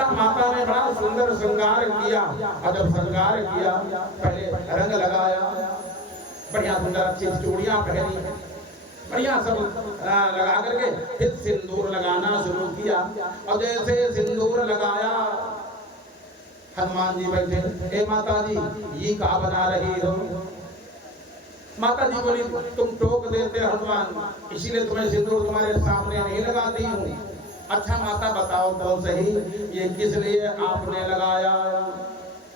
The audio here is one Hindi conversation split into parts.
सीता माता ने बड़ा सुंदर श्रृंगार किया, और जब श्रृंगार किया पहले रंग लगाया, बढ़िया सुंदर अच्छी चूड़ियां पहनी, बढ़िया सब लगा करके फिर सिंदूर लगाना शुरू किया। और जैसे सिंदूर लगाया, हनुमान जी बैठे, ए माता जी ये क्या बना रही हो? माता जी बोली, तुम टोक देते हनुमान, इसीलिए तुम्हें सिंदूर तुम्हारे सामने नहीं लगाती हूँ। अच्छा माता बताओ तो सही, ये किस लिए आपने लगाया,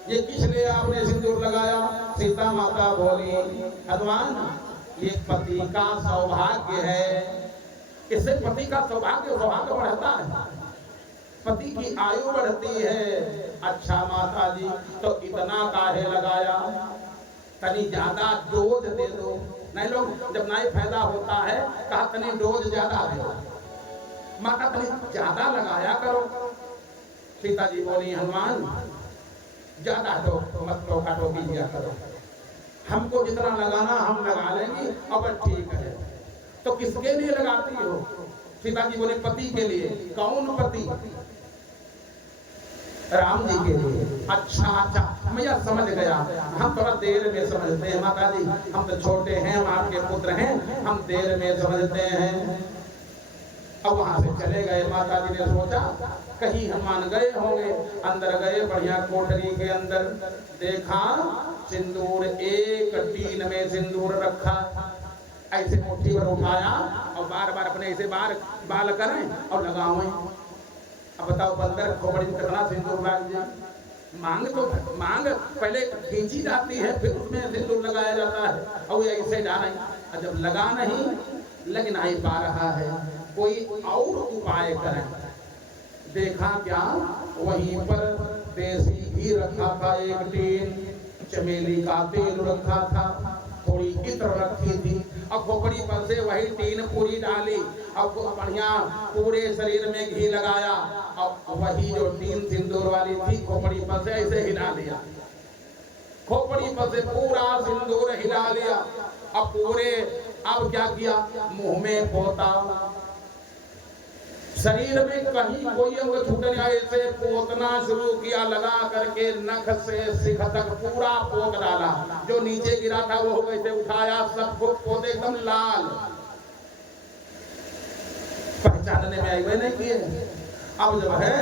ये किस लिए आपने सिंदूर लगाया? सीता माता बोली, हनुमान ये पति का सौभाग्य है, इससे पति का सौभाग्य बढ़ता है, पति की आयु बढ़ती है। अच्छा माता जी तो इतना काहे लगाया, तनी ज्यादा डोज दे दो। नहीं लोग जब नहीं फायदा होता है कहा तनी डोज ज्यादा दे दो, माता तनी ज्यादा लगाया करो। सीता जी बोली, हनुमान ज्यादा मत टोकी दिया करो, हमको जितना लगाना हम लगा लेंगे, अब ठीक है। तो किसके लिए लगाती हो? सीता जी बोले, पति के लिए। कौन पति? राम जी के लिए। अच्छा मैं समझ गया, हम थोड़ा देर में समझते हैं माता जी, हम तो छोटे हैं, हम आपके पुत्र हैं, हम देर में समझते हैं। अब वहां से चले गए। माता जी ने सोचा कहीं हनुमान गए होंगे, अंदर गए, बढ़िया कोठरी के अंदर देखा सिंदूर, एक टीन में सिंदूर रखा, ऐसे मुट्ठी पर उठाया और बार बार अपने ऐसे बाल करें और लगावें। अब बताओ बंदर खोपड़ी में कितना सिंदूर लग जाए? मांग पहले खींची जाती है, फिर उसमें सिंदूर लगाया जाता है, और ऐसे डालें। जब लगा नहीं, लग नहीं पा रहा है, कोई और उपाय करें। देखा क्या, वहीं पर देसी घी रखा था, एक टीन चमेली का तेल रखा था, थोड़ी इत्र रखी थी, और खोपड़ी पर से वही टीन पूरी डाली, और बढ़िया पूरे शरीर में घी लगाया, और वही जो टीन सिंदूर वाली थी खोपड़ी पर से ऐसे हिला लिया, खोपड़ी पर से पूरा सिंदूर हिला लिया। अब पूरे, अब क्या किया, मुंह में पोता, शरीर में कहीं कोई अंग छूट नहीं, ऐसे पोतना शुरू किया, लगा करके नख से सिख तक पूरा पोत डाला। जो नीचे गिरा था वो वैसे उठाया, सब कुछ पोते एकदम लाल, पहचानने में आई हुए नहीं किए। अब जब है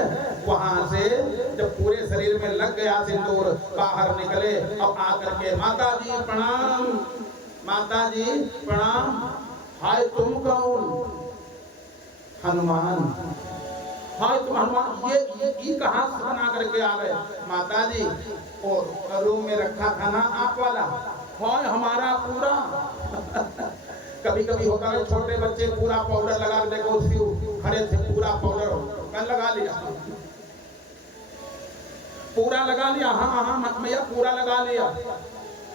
वहां से जब पूरे शरीर में लग गया सिंदूर, बाहर निकले और आकर के, माता जी प्रणाम, माता जी प्रणाम। हाय तुम कौन? हनुमान। हाय तुम हनुमान, ये कहां से बना करके आ गए? माता जी और रूम में रखा था ना आप वाला, हाय हमारा पूरा। कभी कभी होता है छोटे बच्चे पूरा पाउडर लगा, देखो खड़े थे, पूरा पाउडर लगा लिया, पूरा लगा लिया, हाँ हाँ मत मैया पूरा लगा लिया।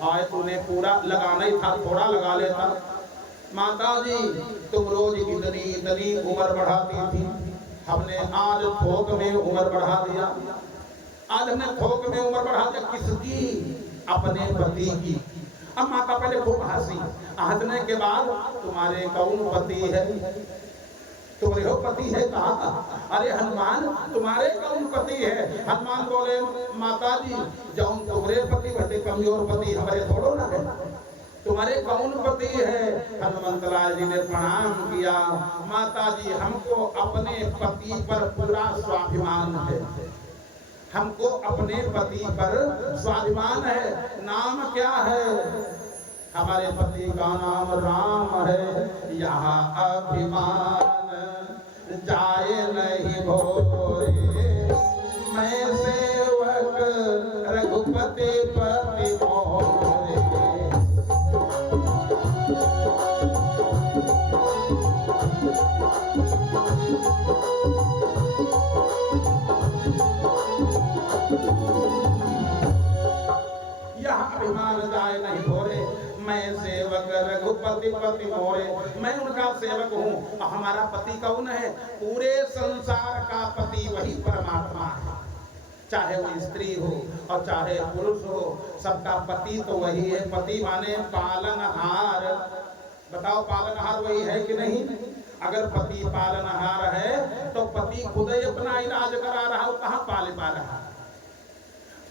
हाय तूने पूरा लगाना ही था, थोड़ा लगा लेता। माता जी तुम रोज इतनी इतनी उम्र बढ़ाती थी, हमने आज थोक में उम्र बढ़ा दिया, आज हमने थोक में उम्र बढ़ा दिया। किसकी? अपने पति की। अब माता पहले खूब हंसी, हंसने के बाद, तुम्हारे कौन पति है? तुम्हारे हो पति है? कहा अरे हनुमान तुम्हारे कौन पति है? हनुमान बोले, माता जी जौन तुम्हारे पति बटे कमजोर पति हमारे थोड़ो ना है, तुम्हारे कौन पति है? हनुमंत लाल जी ने प्रणाम किया, माता जी हमको अपने पति पर पूरा स्वाभिमान है, हमको अपने पति पर स्वाभिमान है। नाम क्या है? हमारे पति का नाम राम है, यहाँ अभिमान जाए नहीं भोरे, मैं सेवक रघुपति पति मोरे। अभिमान जाए नहीं भोरे, मैं सेवक रघुपति पति मोरे। मैं उनका सेवक हूँ। हमारा पति कौन है? पूरे संसार का पति वही परमात्मा है, चाहे वो स्त्री हो और चाहे पुरुष हो, सबका पति तो वही है। पति माने पालनहार। बताओ पालनहार वही है कि नहीं? अगर पति पालनहार है तो पति खुद ही अपना इलाज करा रहा हो, कहाँ पाले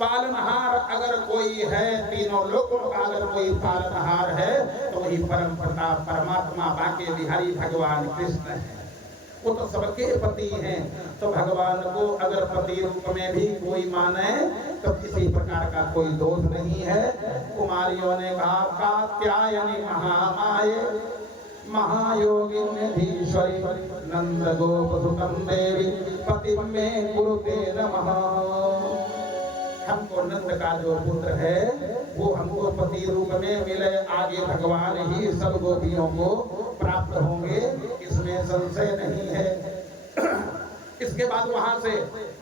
पालनहार अगर कोई है, तीनों लोगों का अगर कोई पालनहार है तो वही परम प्रताप परमात्मा बांके बिहारी भगवान कृष्ण है। वो तो सबके पति हैं। तो भगवान को अगर पति रूप में भी कोई माने तो किसी प्रकार का कोई दोष नहीं है। कुमारियों ने कहा कात्यायनी महामाये महायोगिनीश्वरी नंद गोप सुतम देवी पति में कुरुते नमः। हमको नंद का जो पुत्र है वो हमको पति रूप में मिले, आगे भगवान ही सब गोपियों को प्राप्त होंगे, इसमें संशय नहीं है। इसके बाद वहां से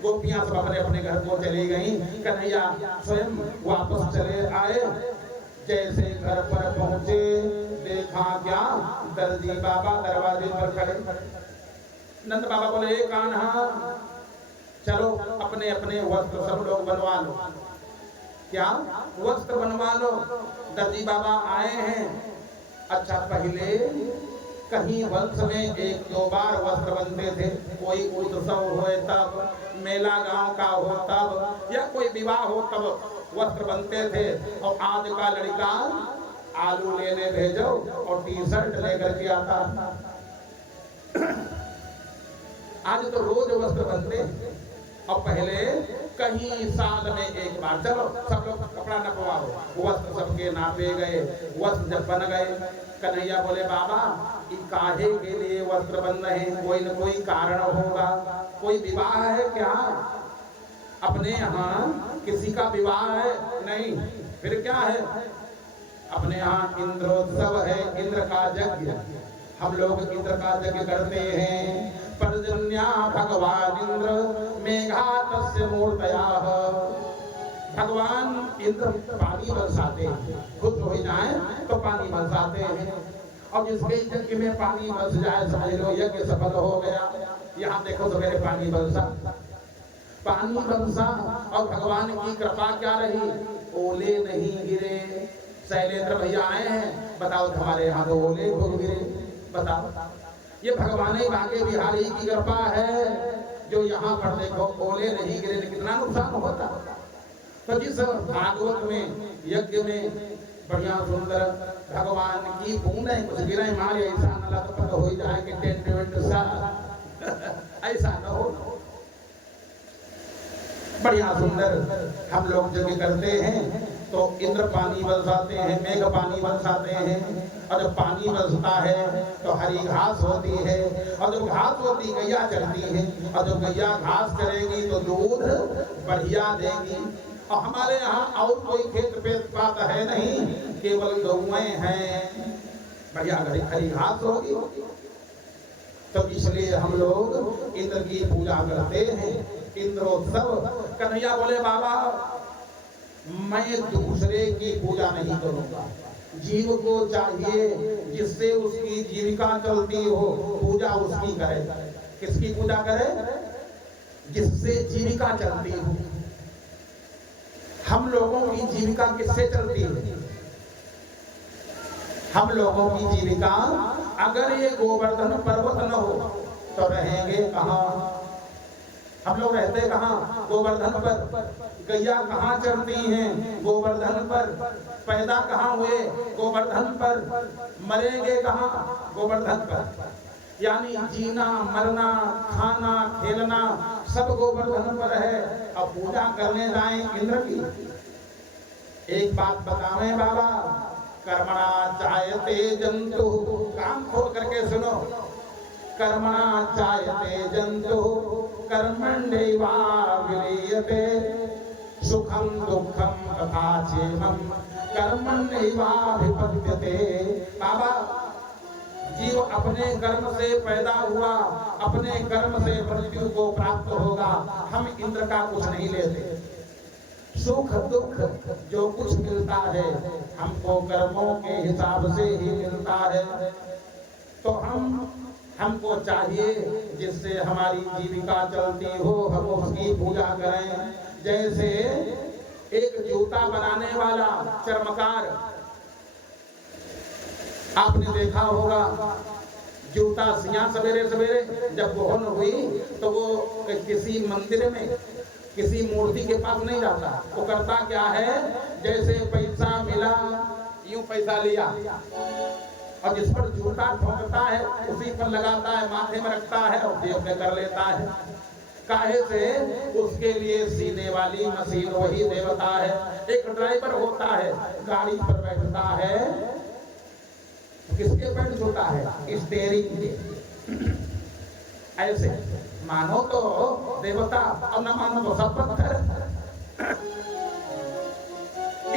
गोपियां सब अपने अपने घर को चली गईं। कन्हैया स्वयं वापस चले आए। जैसे घर पर पहुंचे देखा क्या, दर्जी बाबा दरवाजे पर खड़े। नंद बाबा बोले कान्हा चलो अपने अपने वस्त्र सब लोग बनवा लो। क्या वस्त्र बनवा लो? दर्जी बाबा आए हैं। अच्छा पहले कहीं वंश में एक दो बार वस्त्र बनते थे, कोई उत्सव हो तब, मेला गांव का हो तब, या कोई विवाह हो तब वस्त्र बनते थे। और आज का लड़का आलू लेने भेजो और टी शर्ट लेकर के आता। आज तो रोज वस्त्र बनते। और पहले कहीं साल में एक बार चलो सब लोग कपड़ा नपवाओ, वस्त्र सबके नापे गए। वस्त्र जब बन गए, कन्हैया बोले बाबा ये काहे के लिए वस्त्र बन रहे हैं? कोई न कोई कारण होगा, कोई विवाह है क्या? अपने यहाँ किसी का विवाह है? नहीं, फिर क्या है? अपने यहाँ इंद्रोत्सव है, इंद्र का यज्ञ। हम लोग इंद्र का यज्ञ करते हैं। पर्जन्या भगवान इंद्र मेघातस्य मूर्तयाः। भगवान इंद्र पानी बरसाते हैं, खुश हो जाए तो पानी बरसाते हैं। और जिसके यज्ञ में पानी बरस जाए समझ लो यज्ञ सफल हो गया। यहाँ देखो सवेरे पानी बरसा, पानी बरसा और भगवान की कृपा क्या रही? ओले नहीं गिरे। शैलेंद्र भैया आए हैं, बताओ हमारे यहाँ तो ओले खूब गिरे। बताओ ये भगवान ही बांके बिहारी की कृपा है जो यहाँ पर देखो ओले नहीं गिरे, कितना नुकसान होता। तो जिस भागवत में यज्ञ में बढ़िया सुंदर भगवान की बूंदें कुछ गिरे मारे, ऐसा न लग हो जाए कि टेंट वेंट सा ऐसा न हो। बढ़िया सुंदर हम लोग यज्ञ करते हैं तो इंद्र पानी बरसाते हैं, मेघ पानी बरसाते हैं। और जब पानी बरसता है तो हरी घास होती है, और जब घास होती गैया चलती है, और जब गैया घास चलेगी तो दूध बढ़िया देगी। और हमारे यहाँ और कोई खेत पेट पात है नहीं, केवल गौएं हैं, बढ़िया हरी घास होगी। तो इसलिए हम लोग इंद्र की पूजा करते हैं, इंद्रोत्सव। कन्हैया बोले बाबा मैं दूसरे की पूजा नहीं करूंगा, जीव को चाहिए जिससे उसकी जीविका चलती हो, पूजा उसकी करे। किसकी पूजा करे? जिससे जीविका चलती हो। हम लोगों की जीविका किससे चलती है? हम लोगों की जीविका अगर ये गोवर्धन पर्वत न हो तो रहेंगे कहाँ? हम लोग रहते कहाँ? गोवर्धन पर। गैया कहाँ चढ़ती हैं? गोवर्धन पर। पैदा कहाँ हुए? गोवर्धन पर। मरेंगे कहाँ? गोवर्धन पर। यानी जीना मरना खाना खेलना सब गोवर्धन पर है। अब पूजा करने जाएं इंद्र की। एक बात बतावें बाबा, कर्मणा चायते जंतु, कान खोल करके सुनो। कर्मणा चायते जंतु कर्मण्येवाभिधीयते, सुखम दुखम तथा क्षेमम कर्मण्येवाभिपद्यते। बाबा जीव अपने कर्म से पैदा हुआ, अपने कर्म से मृत्यु को प्राप्त होगा। हम इंद्र का कुछ नहीं लेते। सुख दुख जो कुछ मिलता है हमको कर्मों के हिसाब से ही मिलता है। तो हमको चाहिए जिससे हमारी जीविका चलती हो, हम उसकी पूजा करें। जैसे एक जूता बनाने वाला चर्मकार, आपने देखा होगा जूता सिया सवेरे सवेरे जब बोहन हुई तो वो किसी मंदिर में किसी मूर्ति के पास नहीं जाता। वो करता क्या है, जैसे पैसा मिला यूं पैसा लिया और जिस पर जूता ठोकता है उसी पर लगाता है, माथे में रखता है और जेब में कर लेता है। काहे से? उसके लिए सीने वाली मशीन वही देवता है। एक ड्राइवर होता है, गाड़ी पर बैठता है, किसके पैर छूता है? स्टीयरिंग के। ऐसे मानो तो देवता और न मानो तो सब पत्थर।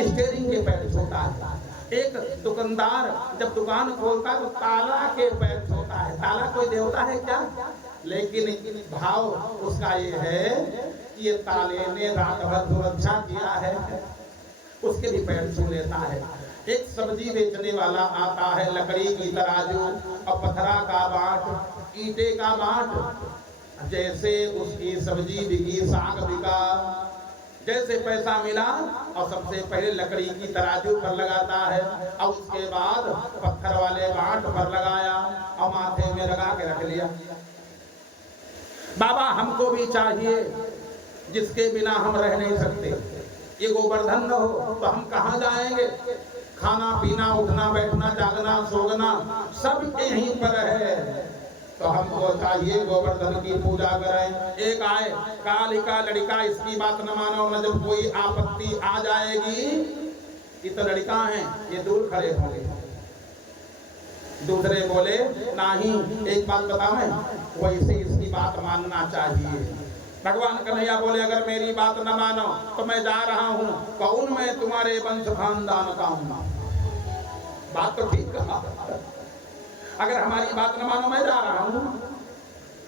स्टीयरिंग के पैर छूता है। एक दुकानदार जब दुकान खोलता है तो ताला के पैर छूता है। ताला कोई देवता है क्या? लेकिन भाव उसका ये है कि ये ताले ने रात भर सुरक्षा किया है, उसके भी पैर छू लेता है। एक सब्जी बेचने वाला आता है, लकड़ी की तराजू और पत्थरा का बाट, ईंटे का बाट। जैसे उसकी सब्जी बिकी, साग बिका, जैसे पैसा मिला और सबसे पहले लकड़ी की तराजू पर लगाता है और उसके बाद पत्थर वाले बाट पर लगाया और माथे में लगा के रख लिया। बाबा हमको भी चाहिए जिसके बिना हम रह नहीं सकते। ये गोवर्धन न हो तो हम कहाँ जाएंगे? खाना पीना, उठना बैठना, जागना सोगना सब यहीं पर है। तो हमको चाहिए गोवर्धन की पूजा करें। एक आए कालिका लड़का, इसकी बात न मानो, न जब कोई आपत्ति आ जाएगी। ये तो लड़का है, ये दूर खड़े होंगे। दूसरे बोले नहीं, एक बात बताऊं, वैसे इसकी बात मानना चाहिए। भगवान कन्हैया बोले अगर मेरी बात न मानो तो मैं जा रहा हूँ, कौन मैं तुम्हारे वंश खानदान का हूँ। बात तो ठीक कहा, अगर हमारी बात न मानो मैं जा रहा हूँ।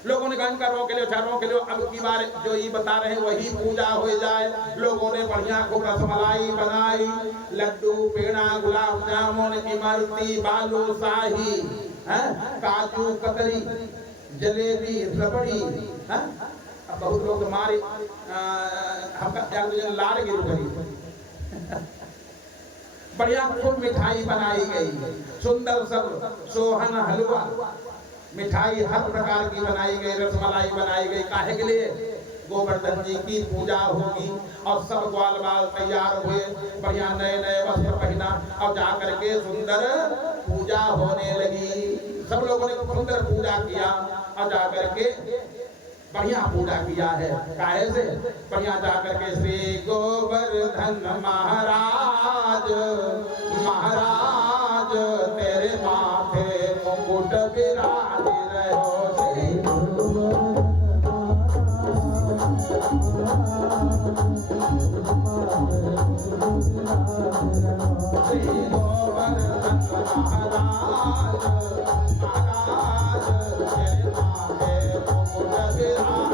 लोगों ने कहा रोक लो, रोक लो, अब की बार जो ये बता रहे हैं वही पूजा हो जाए। लोगों ने बढ़िया खूब रसमलाई बनाई, लड्डू, पेड़ा, गुलाब जामुन, इमरती, बालूशाही, काजू कतरी, जलेबी, रबड़ी। अब बहुत लोग हमारे हमका लाड़ गिर गई। बढ़िया खूब मिठाई बनाई गई, सुंदर सब सोहन हलवा, मिठाई हर प्रकार की बनाई गई, रसमलाई बनाई गई। काहे के लिए? गोवर्धन जी की पूजा होगी। और सब ग्वाल बाल तैयार हुए, बढ़िया नए नए वस्त्र पहना और जा करके सुंदर पूजा होने लगी। सब लोगों ने सुंदर पूजा किया और जा करके बढ़िया पूजा किया है। काहे से? बढ़िया जा करके श्री गोवर्धन महाराज, महाराज तेरे माथे मुकुट विराज रहो। श्री गोवर्धन महाराज, महाराज तेरे माथे मुकुट विराज रहो।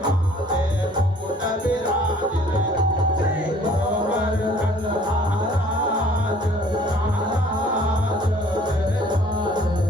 माथे मुकुट विराज रे श्री गोवर्धन महाराज महाराज तेरे माथे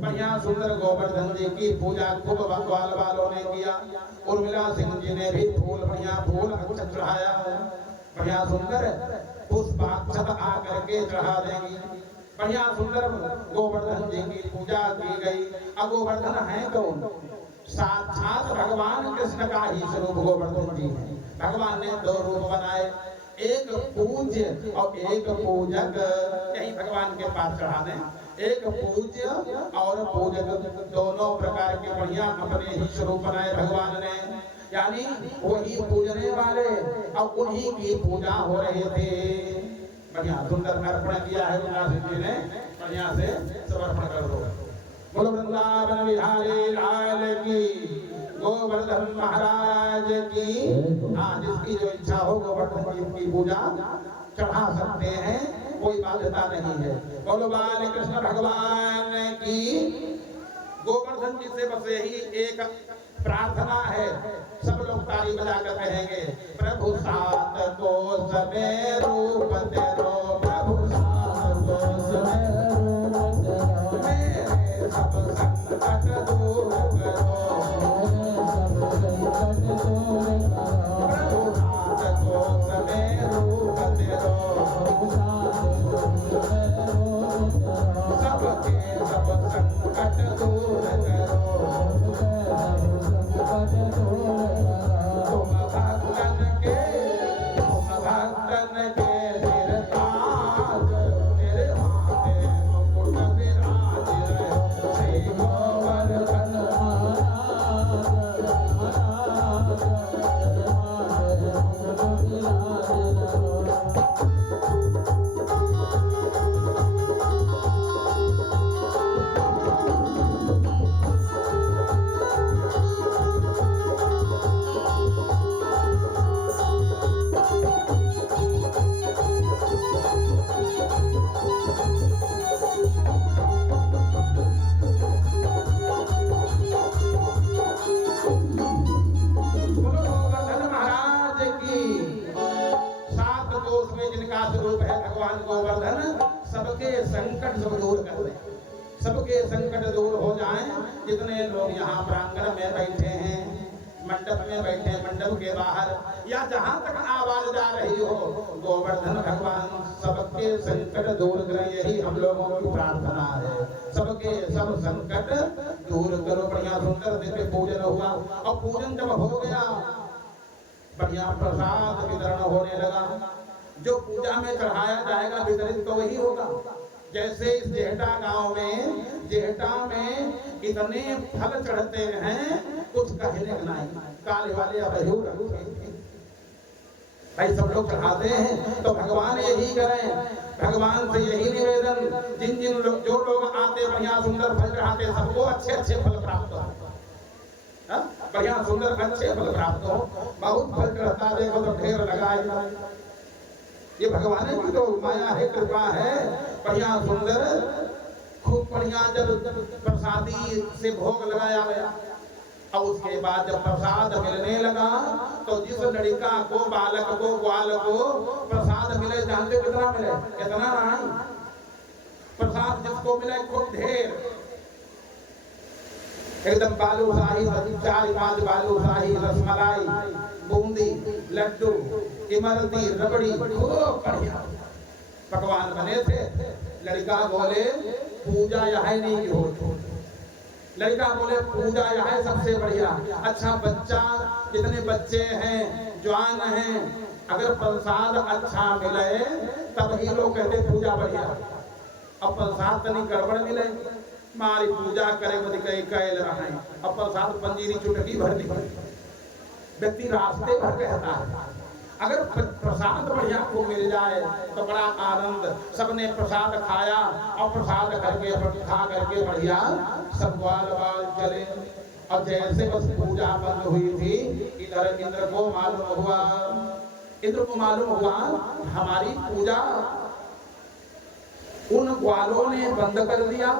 बढ़िया सुंदर गोवर्धन जी की पूजा खूब भगवान वालों ने किया। उर्मिला सिंह जी ने भी फूल बढ़िया फूल चढ़ाया। बढ़िया सुंदर पुष्पाक्षत आकर के चढ़ा देंगी। बढ़िया सुंदर गोवर्धन जी की पूजा की गई। अब गोवर्धन है कौन? साक्षात भगवान कृष्ण का ही स्वरूप गोवर्धन जी है। भगवान ने दो रूप बनाए, एक पूज्य और एक पूजक। यही भगवान के पास चढ़ाने, एक पूज्य और पूजक, दोनों प्रकार के बढ़िया अपने ही स्वरूप बनाए भगवान ने। यानी वही पूजने वाले और उन्हीं की पूजा हो रहे थे। बढ़िया सुंदर अर्पण किया है जी ने, बढ़िया से समर्पण कर दो। बोलो वृंदावन बिहारी लाल की, गोवर्धन महाराज की। हाँ, जिसकी जो इच्छा हो गोवर्धन जी की पूजा चढ़ा सकते हैं, कोई बाध्यता नहीं है। बोलो बाल कृष्ण भगवान की। गोवर्धन जी से बस यही एक प्रार्थना है, सब लोग ताली बजाकर कहेंगे, प्रभु सात को समय रूप तेरो, प्रभु सात को समय रूप तेरो, मेरे सब संकट दूर करो, प्रभु सात को समय रूप तेरो, सबके सब संकट दूर करो, तुम भक्तन के सिर ताज, तेरे माथे मुकुट विराज रहे, श्री गोवर्धन कर दे, सबके संकट दूर हो जाएं। जितने लोग यहाँ प्रांगण में बैठे हैं, मंडप में बैठे, मंडप के बाहर या जहाँ तक आवाज जा रही हो, गोवर्धन भगवान सबके संकट दूर करें, यही हम लोगों की प्रार्थना है। सबके सब संकट दूर करो। बढ़िया सुंदर दिव्य पूजन हुआ और पूजन जब हो गया, बढ़िया प्रसाद वितरण होने लगा। जो पूजा में चढ़ाया जाएगा वितरित तो वही होगा। जैसे इस जेहटा गांव में, जेहटा में इतने फल चढ़ते हैं, कुछ कहने नहीं। काले वाले अब भाई सब लोग चढ़ाते हैं, तो भगवान यही करें, भगवान से यही निवेदन, जिन जिन लोग, जो लोग आते बढ़िया सुंदर फल चढ़ाते, सबको अच्छे अच्छे फल प्राप्त हो, बढ़िया सुंदर अच्छे फल प्राप्त हो। बहुत फल चढ़ता देखो तो ढेर लगाए, ये भगवान की तो माया है, कृपा है। बढ़िया सुंदर खूब बढ़िया जब प्रसादी से भोग लगाया गया और उसके बाद जब प्रसाद मिलने लगा, तो जिस लड़का को, बालक को, ग्वाल को प्रसाद मिले, जानते कितना मिले? कितना नहीं, प्रसाद जिसको मिले खूब ढेर, एकदम बालूशाही, 4-5 बालूशाही, रसमलाई, बूंदी, लड्डू, इमरती, रबड़ी, खूब बढ़िया पकवान बने थे। लड़का बोले पूजा यहाँ नहीं की हो, लड़का बोले पूजा यहाँ सबसे बढ़िया। अच्छा बच्चा, जितने बच्चे हैं, जवान हैं, अगर प्रसाद अच्छा मिले तब ही लोग कहते पूजा बढ़िया। अब प्रसाद तनी गड़बड़ मिले, मारी पूजा करे बदी कई कैल रहे, अब प्रसाद पंजीरी चुटकी भर दी, व्यक्ति रास्ते भर कहता है। अगर प्रसाद बढ़िया को मिल जाए तो बड़ा आनंद। सबने प्रसाद खाया और प्रसाद करके खा करके बढ़िया सब ग्वाल बाल चले। और जैसे बस पूजा बंद हुई थी, इधर इंद्र को मालूम हुआ, इंद्र को मालूम हुआ हमारी पूजा उन ग्वालों ने बंद कर दिया।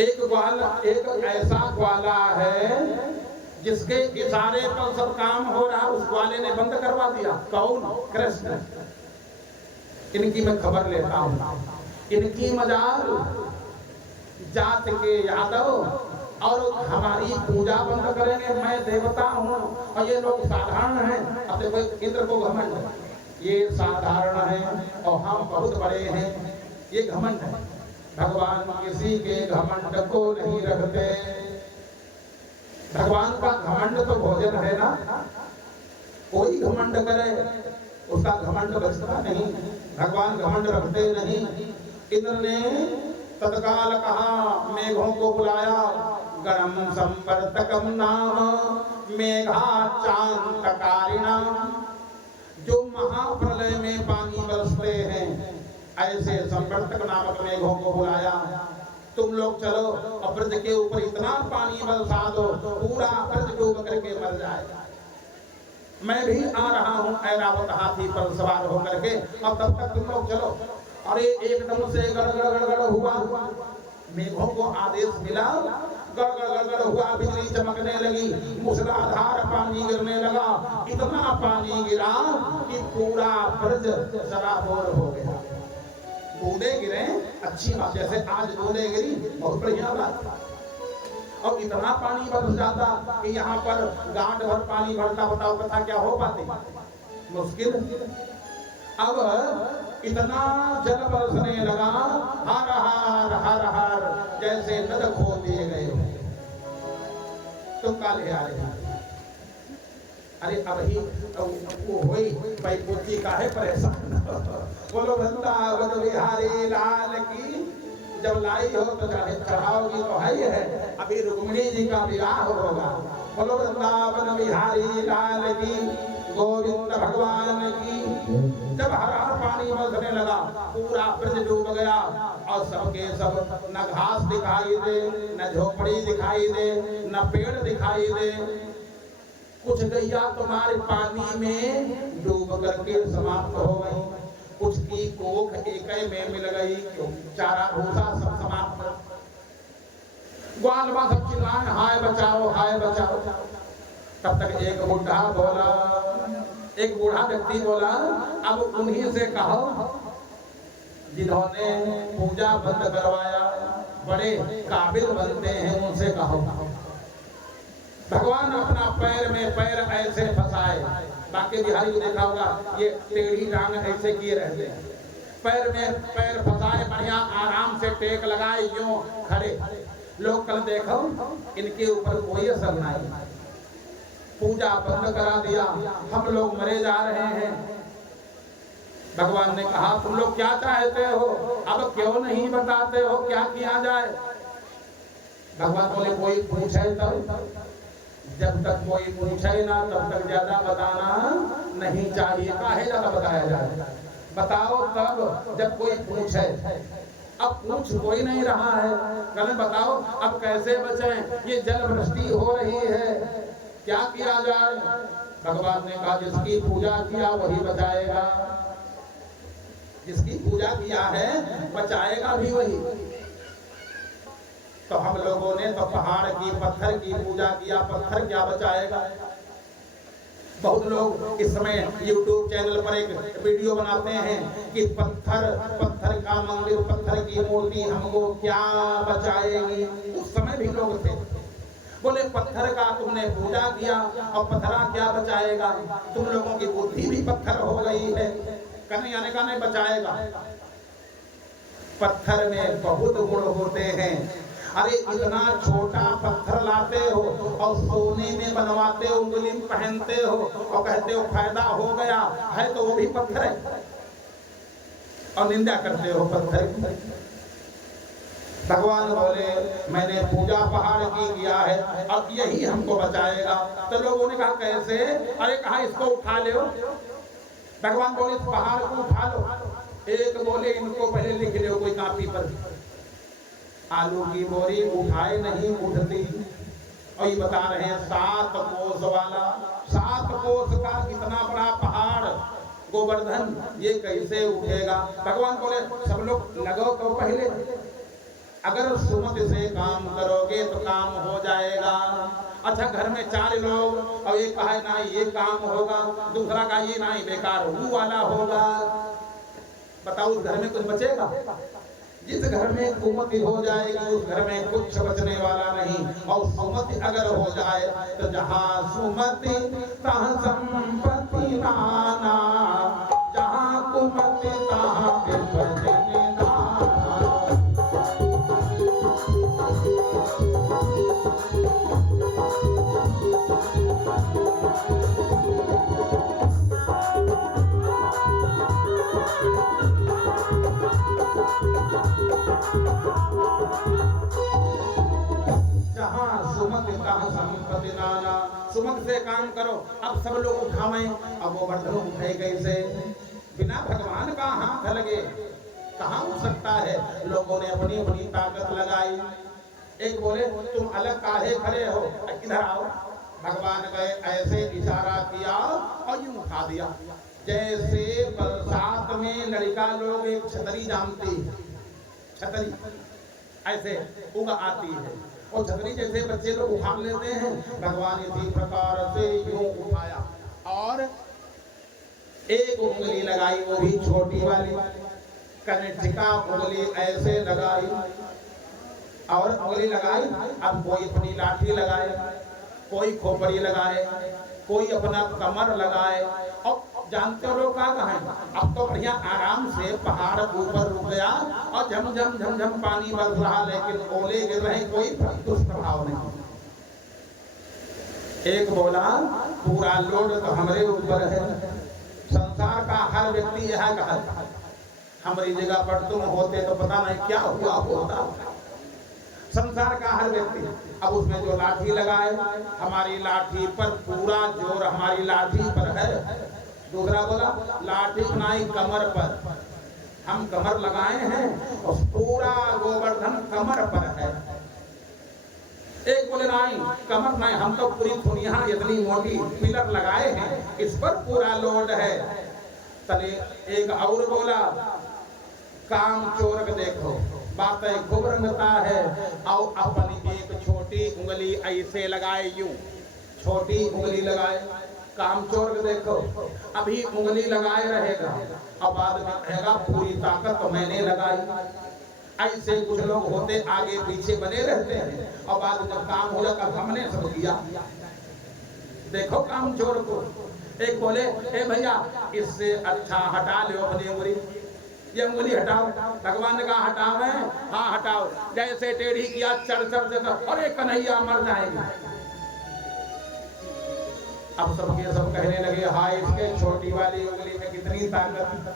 एक ग्वाल, एक ऐसा ग्वाला है जिसके इशारे पर सब काम हो रहा, उस ग्वाले ने बंद करवा दिया। कौन? कृष्ण। इनकी मैं खबर लेता हूं, इनकी मजाल जात के यादव और हमारी पूजा बंद करेंगे। मैं देवता हूं और ये लोग साधारण हैं। अब देखो इंद्र को घमंड, ये साधारण है और हम बहुत बड़े हैं, ये घमंड है। भगवान किसी के घमंड को नहीं रखते। भगवान का घमंड तो भोजन है ना, कोई घमंड करे उसका घमंड बचता नहीं। भगवान घमंड रखते नहीं। इंद्र ने तत्काल कहा, मेघों को बुलाया, गणम संवर्तकम नाम मेघाचांतकारिणा। जो महाप्रलय में पानी बरसते हैं, ऐसे संवर्तक नामक मेघों को बुलाया। तुम लोग चलो और ब्रज के ऊपर इतना पानी बरसा दो, पूरा ब्रज डूब करके मर जाएगा। मैं भी आ रहा हूं ऐरावत हाथी पर सवार होकर के, और तब तक तुम लोग चलो। अरे एकदम से गड़गड़ गड़गड़ हुआ, मेघों को आदेश मिला, गड़गड़ गड़गड़ हुआ, बिजली चमकने लगी, मूसलाधार पानी गिरने लगा। इतना पानी गिरा कि पूरा ब्रज सराबोर हो गया। बूंदे गिरे, अच्छी बात, जैसे आज बूंदे गिरी, बहुत बढ़िया बात। और इतना पानी बरस जाता कि यहाँ पर गांठ भर पानी भरता, बताओ कथा क्या हो पाती? मुश्किल। अब इतना जल बरसने लगा, हर हर हर हर, जैसे नद खोल दिए गए। तुम काले आ रहे, अरे अब ही वो हुई भाई, पोती का है परेशान। बोलो वृंदावन बिहारी लाल की। जब लाई हो तो चढ़ाओगी तो है, अभी रुक्मिणी जी का विवाह होगा। बोलो वृंदावन बिहारी लाल की, गोविंद भगवान की। जब हर हर पानी बरसने लगा, पूरा ब्रज डूब गया और सबके सब न घास दिखाई दे, न झोपड़ी दिखाई दे, न पेड़ दिखाई दे। कुछ गैया तुम्हारे पानी में डूब करके समाप्त हो गई, कुछ की कोख एक में मिल गई, चारा भूसा सब समाप्त। ग्वाल बा सब चिल्लाए, हाय बचाओ हाय बचाओ। तब तक एक बुढ़ा बोला, एक बूढ़ा व्यक्ति बोला, अब उन्हीं से कहो जिन्होंने पूजा बंद करवाया बड़े काबिल बनते हैं, उनसे कहो। भगवान अपना पैर में पैर ऐसे फंसाए, बाकी बिहारी को देखा होगा ये टेढ़ी टांग ऐसे किए रहते हैं, पैर में पैर फंसाए बढ़िया आराम से टेक लगाए यूं खड़े। लोग कल देखो इनके ऊपर कोई असर नहीं, पूजा बंद करा दिया, हम लोग मरे जा रहे हैं। भगवान ने कहा तुम लोग क्या चाहते हो, अब क्यों नहीं बताते हो क्या किया जाए। भगवान बोले कोई पूछे तब, जब तक कोई पूछे ना तब तक ज्यादा बताना नहीं चाहिए। काहे ज्यादा बताया जाए, बताओ तब जब कोई पूछे। अब पूछ कोई नहीं रहा है, कल बताओ अब कैसे बचें, ये जल वृष्टि हो रही है, क्या किया जाए। भगवान ने कहा जिसकी पूजा किया वही बचाएगा, जिसकी पूजा किया है बचाएगा भी वही। तो हम लोगों ने तो पहाड़ की पत्थर की पूजा किया, पत्थर क्या बचाएगा। बहुत लोग इस समय YouTube चैनल पर एक वीडियो बनाते हैं कि पत्थर का मंदिर, पत्थर की मूर्ति हमको क्या बचाएगी। उस समय भी लोग थे, बोले पत्थर का तुमने पूजा किया और पत्थरा क्या बचाएगा, तुम लोगों की बुद्धि भी पत्थर हो गई है। कन्हैया ने कहा नहीं बचाएगा, पत्थर में बहुत गुण होते हैं। अरे इतना छोटा पत्थर लाते हो और सोने में बनवाते हो, उंगली में पहनते हो और कहते हो फायदा हो गया है, तो वो भी पत्थर है और निंदा करते हो पत्थर की। भगवान बोले मैंने पूजा पहाड़ की किया है, अब यही हमको बचाएगा। तो लोगों ने कहा कैसे, अरे कहा इसको उठा ले। भगवान बोले इस पहाड़ को उठा लो। एक बोले इनको पहले लिख लो कोई कापी पर, आलू की बोरी उठाए नहीं उठती। और ये बता रहे हैं 7 कोस वाला, 7 कोस का कितना बड़ा पहाड़ गोवर्धन, ये कैसे उठेगा। भगवान बोले सब लोग लगो तो पहले, अगर सुमति से काम करोगे तो काम हो जाएगा। अच्छा घर में 4 लोग और एक कहा ना ये काम होगा, दूसरा का ये नहीं बेकार वो वाला होगा, बताओ उस घर में कुछ बचेगा। जिस घर में कुमति हो जाएगी उस घर में कुछ बचने वाला नहीं। और सुमति अगर हो जाए तो जहाँ सुमति तहाँ संपत्ति नाना, जहाँ कुमति तहाँ विपत्ति निदाना। सुमत से काम करो। अब सब लोग उठावे, अब वो गोवर्धन उठे कैसे, बिना भगवान का हाथ लगे कहाँ उठ सकता है। लोगों ने अपनी अपनी ताकत लगाई। एक बोले तुम अलग काहे खड़े हो, इधर आओ। भगवान गए ऐसे इशारा किया और यूं उठा दिया, जैसे बरसात में लड़का लोग एक छतरी जानती है, छतरी ऐसे उग आती है और छतरी जैसे बच्चे लोग उठा लेते हैं, भगवान इसी प्रकार से यूं उठाया और एक उंगली लगाई, वो भी छोटी वाली कनिष्ठिका उंगली ऐसे लगाई और उंगली लगाई। अब कोई अपनी लाठी लगाए, कोई खोपड़ी लगाए, कोई अपना कमर लगाए। और जानते हो लोग कहाँ है, अब तो बढ़िया आराम से पहाड़ ऊपर रुक गया और झमझम झमझम पानी बरस रहा, लेकिन ओले गिर रहे, कोई दुष्प्रभाव नहीं। एक बोला पूरा लोड तो हमारे ऊपर है। संसार का हर व्यक्ति यह कहा हमारी जगह पर तुम होते तो पता नहीं क्या हुआ होता। संसार का हर व्यक्ति, अब उसमें जो लाठी लगाए, हमारी लाठी पर पूरा जोर हमारी लाठी पर है। दूसरा बोला लाठी बनाई कमर पर, हम कमर लगाए हैं और पूरा गोवर्धन कमर पर है। एक बोले नहीं कमर नहीं, हम तो पूरी दुनिया इतनी मोटी पिलर लगाए हैं, इस पर पूरा लोड है। तले एक और बोला काम चोर के देखो, बातें खूब रंगता है और अपनी एक छोटी उंगली ऐसे लगाए, यूं छोटी उंगली लगाए। काम चोर के देखो अभी उंगली लगाए रहेगा, और बाद में कहेगा पूरी ताकत तो मैंने लगाई। ऐसे कुछ लोग होते आगे पीछे बने रहते हैं और बाद में जब काम हो जाता हमने सब किया। देखो काम चोर को, एक बोले ए भैया इससे अच्छा हटा लो अपनी उंगली, ये उंगली हटाओ। भगवान ने कहा हटाओ है, हाँ हटाओ। जैसे टेढ़ी किया चढ़ चढ़ से अरे कन्हैया मर जाएगी। अब सबके सब कहने लगे हाय इसके छोटी वाली उंगली में कितनी ताकत,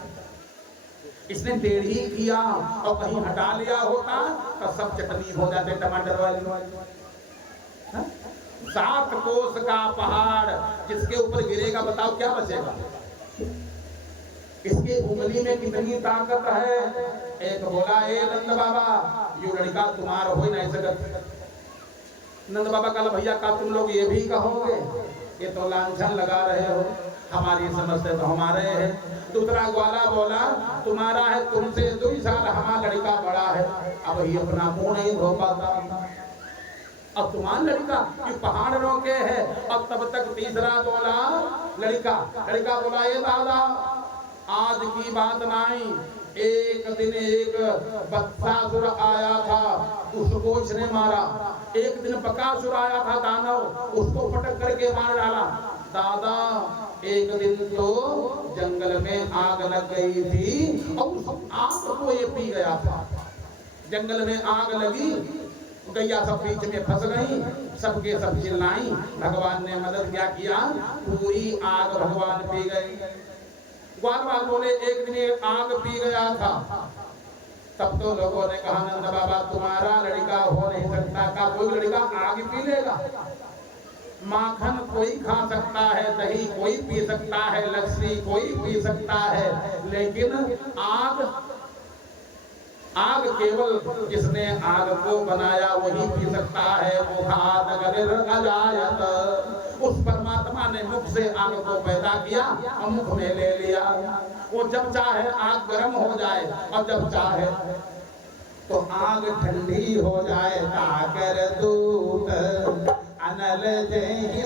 इसने टेढ़ी किया और कहीं हटा लिया होता तो सब चटनी हो जाते टमाटर वाली। 7 कोस का पहाड़ जिसके ऊपर गिरेगा बताओ क्या बचेगा। इसके उंगली में कितनी ताकत है। एक बोला ए नंद बाबा ये लड़का तुम्हारा हो ही नहीं सकता। नंद बाबा कल भैया का तुम लोग ये भी कहोगे, ये तो लांछन लगा रहे हो, हमारी समझते तो हमारे है। दूसरा ग्वाला बोला तुम्हारा है, तुमसे 2 साल हमारा लड़का बड़ा है, अब ये अपना मुंह नहीं धो पाता। अब तुम्हारा लड़का ये पहाड़ रोके है। अब तब तक तीसरा बोला लड़का बोला ये दादा आज की बात नहीं, एक दिन एक बत्सासुर आया था, उसको उसने मारा। एक दिन बकासुर आया था दानव, उसको पटक करके मार डाला। दादा एक दिन तो जंगल में आग लग गई थी और उस आग को ये पी गया था। जंगल में आग लगी, गैया सब बीच में फंस गई, सबके सब चिल्लाई। भगवान ने मदद क्या किया, पूरी आग भगवान पी गई। ग्वाल बोले एक दिन आग पी गया था। तब तो लोगों ने कहा नंद बाबा तुम्हारा लड़का हो नहीं सकता, का कोई लड़का आग पी लेगा। माखन कोई खा सकता है, दही कोई पी सकता है, लस्सी कोई पी सकता है, लेकिन आग केवल जिसने आग को बनाया वही पी सकता है। उस परमात्मा ने मुख से आग को पैदा किया और मुख में ले लिया। वो जब चाहे आग गर्म हो जाए और जब चाहे तो आग ठंडी हो जाए। ताकर दूत अनल जय